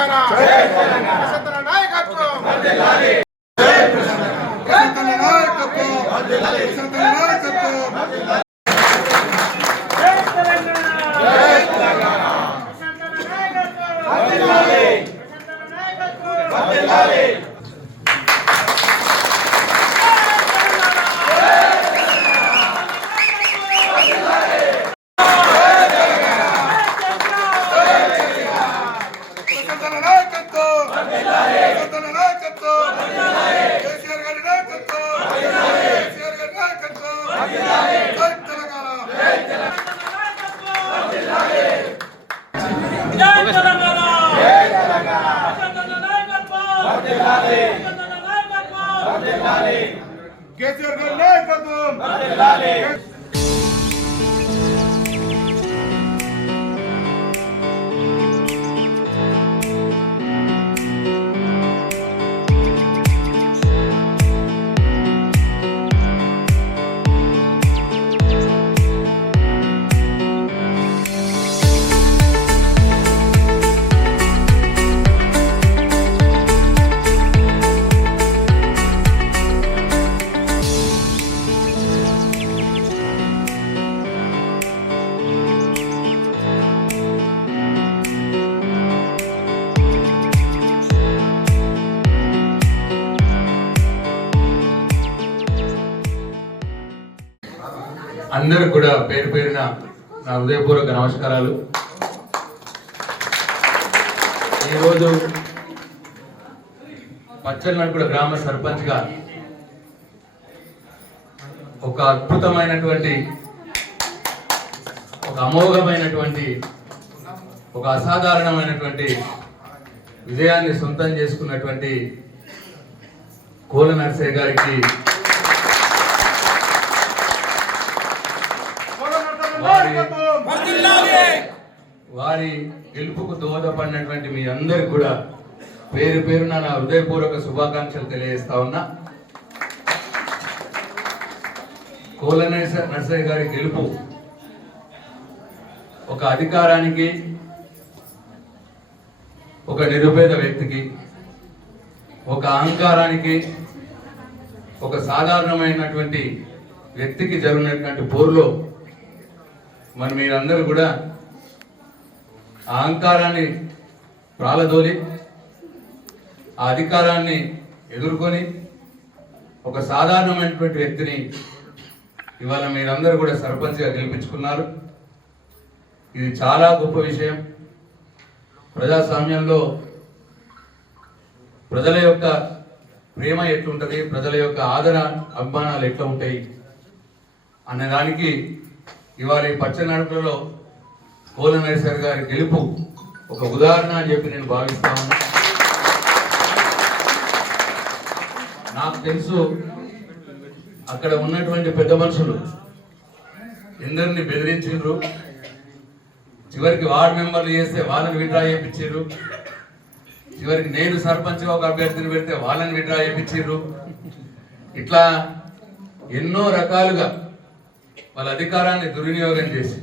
తెలంగాణ ప్రశాంతన నాయకత్వం వర్ధిల్లాలి జై ప్రశాంతన నాయకత్వం వర్ధిల్లాలి ప్రశాంతన నాయకత్వం వర్ధిల్లాలి జై తెలంగాణ ప్రశాంతన నాయకత్వం వర్ధిల్లాలి ప్రశాంతన నాయకత్వం వర్ధిల్లాలి కేసీఆర్ గారి నాయకత్వం వర్ధిల్లాలి అందరూ కూడా పేరు పేరున నా హృదయపూర్వక నమస్కారాలు. ఈరోజు పచ్చలనడుగుల గ్రామ సర్పంచ్గా ఒక అద్భుతమైనటువంటి, ఒక అమోఘమైనటువంటి, ఒక అసాధారణమైనటువంటి విజయాన్ని సొంతం చేసుకున్నటువంటి కోల నర్సయ్య గారికి వారి గెలుపుకు దోహదపడినటువంటి మీ అందరికి కూడా పేరు పేరున నా హృదయపూర్వక శుభాకాంక్షలు తెలియజేస్తా ఉన్నా. కోల నర్సయ్య గారి గెలుపు ఒక అధికారానికి, ఒక నిరుపేద వ్యక్తికి, ఒక అహంకారానికి, ఒక సాధారణమైనటువంటి వ్యక్తికి జరిగినటువంటి పోరులో మరి మీరందరూ కూడా అహంకారాన్ని ప్రాలదోలి ఆ అధికారాన్ని ఎదుర్కొని ఒక సాధారణమైనటువంటి వ్యక్తిని ఇవాళ మీరందరూ కూడా సర్పంచ్గా గెలిపించుకున్నారు. ఇది చాలా గొప్ప విషయం. ప్రజాస్వామ్యంలో ప్రజల యొక్క ప్రేమ ఎట్లుంటుంది, ప్రజల యొక్క ఆదరణ అభిమానాలు ఎట్లా ఉంటాయి అన్నదానికి ఇవాళ ఈ పచ్చనడుగులలో కోల నర్సయ్య గారి గెలుపు ఒక ఉదాహరణ అని చెప్పి నేను భావిస్తా ఉన్నా. నాకు తెలుసు అక్కడ ఉన్నటువంటి పెద్ద మనుషులు ఎందరిని బెదిరించారు, చివరికి వార్డు మెంబర్లు చేస్తే వాళ్ళని విడ్రా చేయించారు, చివరికి నేను సర్పంచ్గా ఒక అభ్యర్థిని పెడితే వాళ్ళని విడ్రా చేయించారు. ఇట్లా ఎన్నో రకాలుగా వాళ్ళ అధికారాన్ని దుర్వినియోగం చేసి,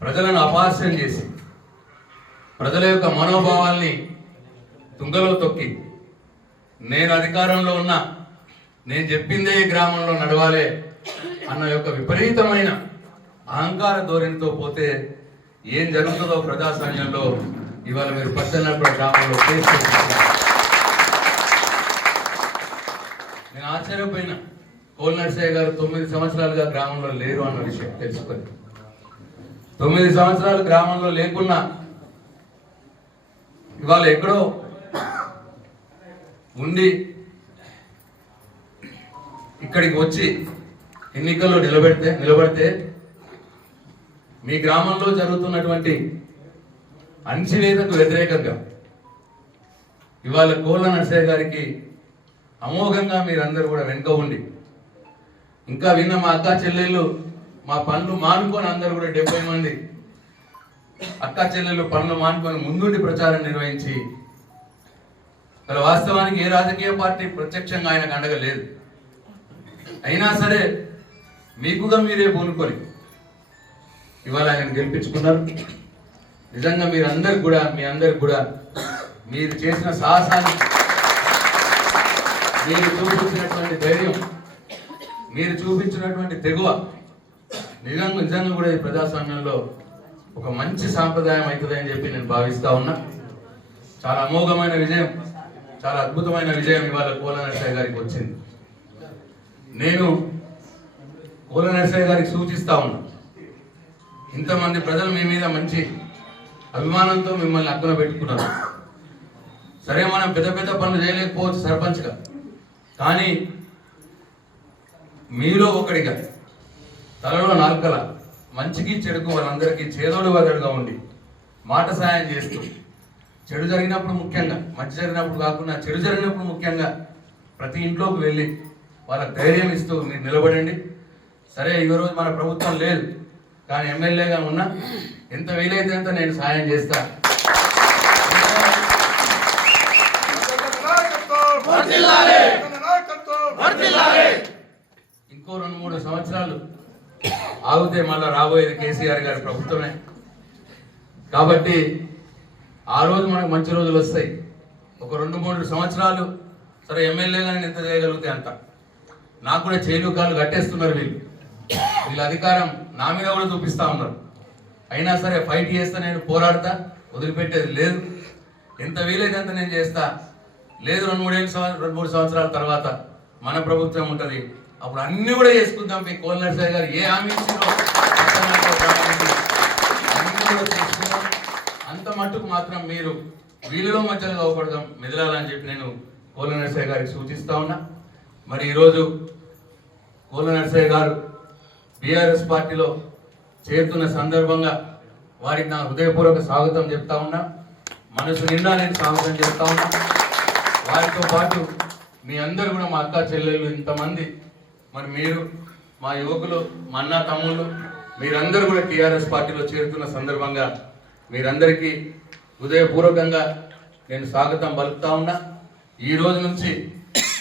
ప్రజలను అపహాస్యం చేసి, ప్రజల యొక్క మనోభావాల్ని తుంగలో తొక్కి, నేను అధికారంలో ఉన్నా, నేను చెప్పిందే ఈ గ్రామంలో నడవాలే అన్న యొక్క విపరీతమైన అహంకార ధోరణితో పోతే ఏం జరుగుతుందో ప్రజాస్వామ్యంలో ఇవాళ మీరు పచ్చనడుగుల గ్రామంలో నేను ఆశ్చర్యపోయినా. కోల నర్సయ్య గారు 9 సంవత్సరాలుగా గ్రామంలో లేరు అన్న విషయం తెలుసుకొని, 9 సంవత్సరాలు గ్రామంలో లేకున్నా ఇవాళ ఎక్కడో ఉండి ఇక్కడికి వచ్చి ఎన్నికల్లో నిలబడితే మీ గ్రామంలో జరుగుతున్నటువంటి అణచివేతకు వ్యతిరేకంగా ఇవాళ కోల నర్సయ్య గారికి అమోఘంగా మీరందరూ కూడా వెనుక ఉండి, ఇంకా విన్న మా అక్క చెల్లెళ్ళు మా పనులు మానుకొని అందరూ కూడా 70 మంది అక్క చెల్లెళ్ళు పనులు మానుకొని ముందుండి ప్రచారం నిర్వహించి, మరి వాస్తవానికి ఏ రాజకీయ పార్టీ ప్రత్యక్షంగా ఆయనకు అండగా లేదు. అయినా సరే మీకుగా మీరే పూనుకొని ఇవాళ ఆయన గెలిపించుకున్నారు. నిజంగా మీ అందరికి కూడా మీరు చేసిన సాహసాన్ని, మీరు చూపించినటువంటి ధైర్యం, మీరు చూపించినటువంటి తెగువ నిజంగా కూడా ఈ ప్రజాస్వామ్యంలో ఒక మంచి సాంప్రదాయం అవుతుంది అని చెప్పి నేను భావిస్తా ఉన్నా. చాలా అమోఘమైన విజయం, చాలా అద్భుతమైన విజయం ఇవాళ కోల నరసయ్య గారికి వచ్చింది. నేను కోల నరసయ్య గారికి సూచిస్తా ఉన్నా, ఇంతమంది ప్రజలు మీ మీద మంచి అభిమానంతో మిమ్మల్ని అక్కన పెట్టుకున్నారు. సరే, మనం పెద్ద పెద్ద పనులు చేయలేకపోవచ్చు సర్పంచ్గా, కానీ మీలో ఒకటిగా తలలో నాలుకల మంచికి చెడుకు వాళ్ళందరికీ చేదోడు వదడుగా ఉండి మాట సాయం చేస్తూ, చెడు జరిగినప్పుడు ముఖ్యంగా, మంచి జరిగినప్పుడు కాకుండా చెడు జరిగినప్పుడు ముఖ్యంగా ప్రతి ఇంట్లోకి వెళ్ళి వాళ్ళకి ధైర్యం ఇస్తూ మీరు నిలబడండి. సరే, ఈరోజు మన ప్రభుత్వం లేదు, కానీ ఎమ్మెల్యేగా ఉన్నా ఎంత వీలైతే అంత నేను సాయం చేస్తా. ఇంకో 2-3 సంవత్సరాలు ఆగితే మళ్ళీ రాబోయేది కేసీఆర్ గారి ప్రభుత్వమే. కాబట్టి ఆ రోజు మనకు మంచి రోజులు వస్తాయి. ఒక 2-3 సంవత్సరాలు సరే ఎమ్మెల్యేగా నేను ఎంత చేయగలిగితే అంత. నాకు కూడా చేలు కాళ్ళు కట్టేస్తున్నారు వీళ్ళ అధికారం నా మీద కూడా చూపిస్తా ఉన్నారు. అయినా సరే ఫైట్ చేస్తా, నేను పోరాడతా, వదిలిపెట్టేది లేదు. ఎంత వీలైతే అంత నేను చేస్తా. లేదు 2-3 సంవత్సరాల తర్వాత మన ప్రభుత్వం ఉంటుంది, అప్పుడు అన్ని కూడా చేసుకుందాం. మీ కోల నరసయ్య గారు ఏ హామీ ఇచ్చిందో అన్ని కూడా చేసుకుందాం. అంత మట్టుకు మాత్రం మీరు వీళ్ళలో మధ్యలో అవపడదాం, మెదలాలని చెప్పి నేను కోల నరసయ్య గారికి సూచిస్తా ఉన్నా. మరి ఈరోజు కోల నరసయ్య గారు బీఆర్ఎస్ పార్టీలో చేరుతున్న సందర్భంగా వారికి నా హృదయపూర్వక స్వాగతం చెప్తా ఉన్నా. మనసు నిండా నేను స్వాగతం చెప్తా ఉన్నా. వారితో పాటు మీ అందరు కూడా, మా అక్క చెల్లెళ్ళు ఇంతమంది, మరి మీరు మా యువకులు, మా అన్న తమ్ముళ్ళు, మీరందరూ కూడా టీఆర్ఎస్ పార్టీలో చేరుతున్న సందర్భంగా మీరందరికీ హృదయపూర్వకంగా నేను స్వాగతం పలుకుతా ఉన్నా. ఈ రోజు నుంచి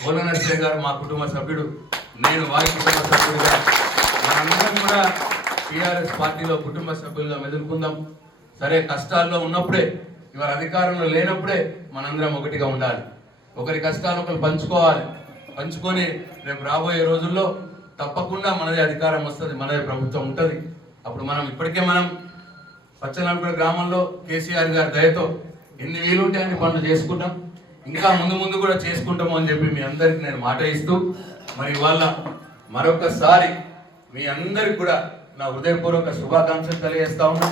కోల నరసయ్య గారు మా కుటుంబ సభ్యుడు, నేను వారి కుటుంబ సభ్యుడిగా, మనందరం కూడా టీఆర్ఎస్ పార్టీలో కుటుంబ సభ్యులుగా మెదులుకుందాం. సరే, కష్టాల్లో ఉన్నప్పుడే, ఇవాళ అధికారంలో లేనప్పుడే మనందరం ఒకటిగా ఉండాలి. ఒకరి కష్టాలు ఒకరు పంచుకొని రేపు రాబోయే రోజుల్లో తప్పకుండా మనదే అధికారం వస్తుంది, మనదే ప్రభుత్వం ఉంటుంది. అప్పుడు ఇప్పటికే మనం పచ్చనల్పూడ గ్రామంలో కేసీఆర్ గారి దయతో ఎన్ని వీలుంటే అన్ని పనులు చేసుకుంటాం, ఇంకా ముందు కూడా చేసుకుంటాము అని చెప్పి మీ అందరికి నేను మాట ఇస్తూ, మరి ఇవాళ మరొకసారి మీ అందరికి కూడా నా హృదయపూర్వక శుభాకాంక్షలు తెలియజేస్తా ఉన్నా.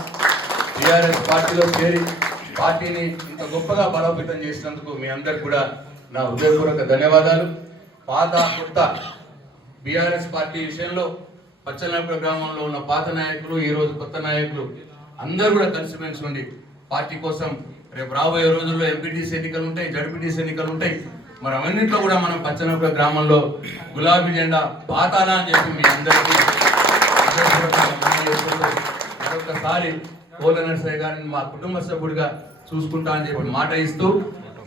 టీఆర్ఎస్ పార్టీలో చేరి పార్టీని ఇంత గొప్పగా బలోపేతం చేసినందుకు మీ అందరికి కూడా నా హృదయపూర్వక ధన్యవాదాలు. పాత కొత్త బీఆర్ఎస్ పార్టీ విషయంలో పచ్చనల్పూడ గ్రామంలో ఉన్న పాత నాయకులు, ఈ రోజు కొత్త నాయకులు అందరూ కూడా కలిసిమెలిసి ఉండి పార్టీ కోసం రేపు రాబోయే రోజుల్లో ఎంపీటీసీ ఎన్నికలు ఉంటాయి, జడ్పీటీసీ ఎన్నికలు ఉంటాయి. మరి అవన్నింటిలో కూడా మనం పచ్చనల్పూడ గ్రామంలో గులాబీ జెండా పాతాలా అని చెప్పి మీ అందరికీ మరొకసారి కోల నరసయ్య గారిని మా కుటుంబ సభ్యుడిగా చూసుకుంటా అని చెప్పి మాట ఇస్తూ,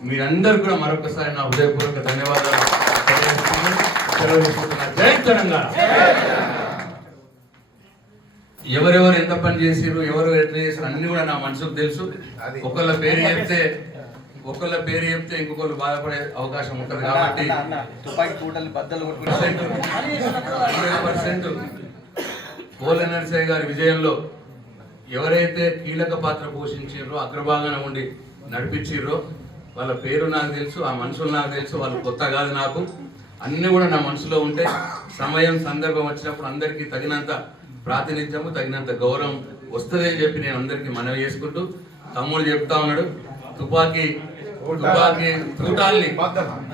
మీరందరూ కూడా మరొకసారి నా హృదయపూర్వక ధన్యవాదాలు తెలియజేస్తున్నా. జై తెలంగాణ. ఎవరెవరు ఎంత పని చేసిరు, ఎవరు ఎట్లా చేసారు అన్ని కూడా నా మనసుకు తెలుసు. ఒకళ్ళ పేరు చెప్తే ఇంకొకరు బాధపడే అవకాశం ఉంటుంది. కాబట్టి 100% కోల నరసయ్య గారి విజయంలో ఎవరైతే కీలక పాత్ర పోషించారో, అగ్రభాగాన ఉండి నడిపించారో వాళ్ళ పేరు నాకు తెలుసు, ఆ మనుషులు నాకు తెలుసు. వాళ్ళు కొత్త కాదు నాకు, అన్నీ కూడా నా మనసులో ఉంటే సమయం సందర్భం వచ్చినప్పుడు అందరికీ తగినంత ప్రాతినిధ్యము, తగినంత గౌరవం వస్తుంది అని చెప్పి నేను అందరికీ మనవి చేసుకుంటూ, తమ్ముడు చెప్తా ఉన్నాడు, తుపాకీ తూటాల్ని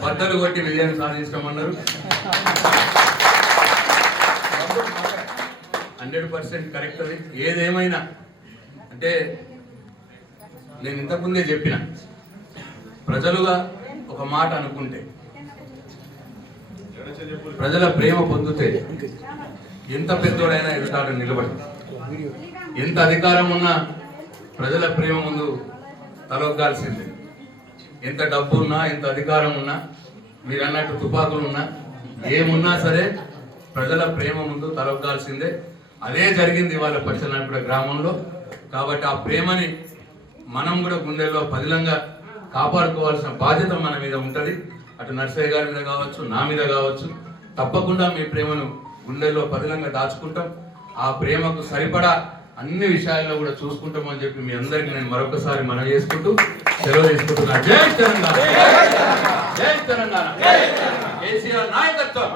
బద్దలు కొట్టి విజయాన్ని సాధించమన్నారు. 100% కరెక్ట్. అది ఏదేమైనా అంటే నేను ఇంతకుముందే చెప్పిన, ప్రజలుగా ఒక మాట అనుకుంటే, ప్రజల ప్రేమ పొందితే ఎంత పెద్దోడైనా ఎదుటాడు నిలబడి, ఎంత అధికారం ఉన్నా ప్రజల ప్రేమ ముందు తలొగ్గాల్సిందే. ఎంత డబ్బు ఉన్నా, ఎంత అధికారం ఉన్నా, మీరు అన్నట్టు తుపాకులు ఉన్నా, ఏమున్నా సరే ప్రజల ప్రేమ ముందు తలొగ్గాల్సిందే. అదే జరిగింది ఇవాళ పచ్చనల్పూడ గ్రామంలో. కాబట్టి ఆ ప్రేమని మనం కూడా గుండెల్లో పదిలంగా కాపాడుకోవాల్సిన బాధ్యత మన మీద ఉంటది. అటు నర్సయ్య గారి మీద కావచ్చు, నా మీద కావచ్చు. తప్పకుండా మీ ప్రేమను గుండెల్లో పదిలంగా దాచుకుంటాం. ఆ ప్రేమకు సరిపడా అన్ని విషయాల్లో కూడా చూసుకుంటామని చెప్పి మీ అందరికీ నేను మరొకసారి మనవి చేసుకుంటూ సెలవు తీసుకుంటున్నా. జై తెలంగాణ, జై తెలంగాణ, కేసీఆర్ నాయకత్వం.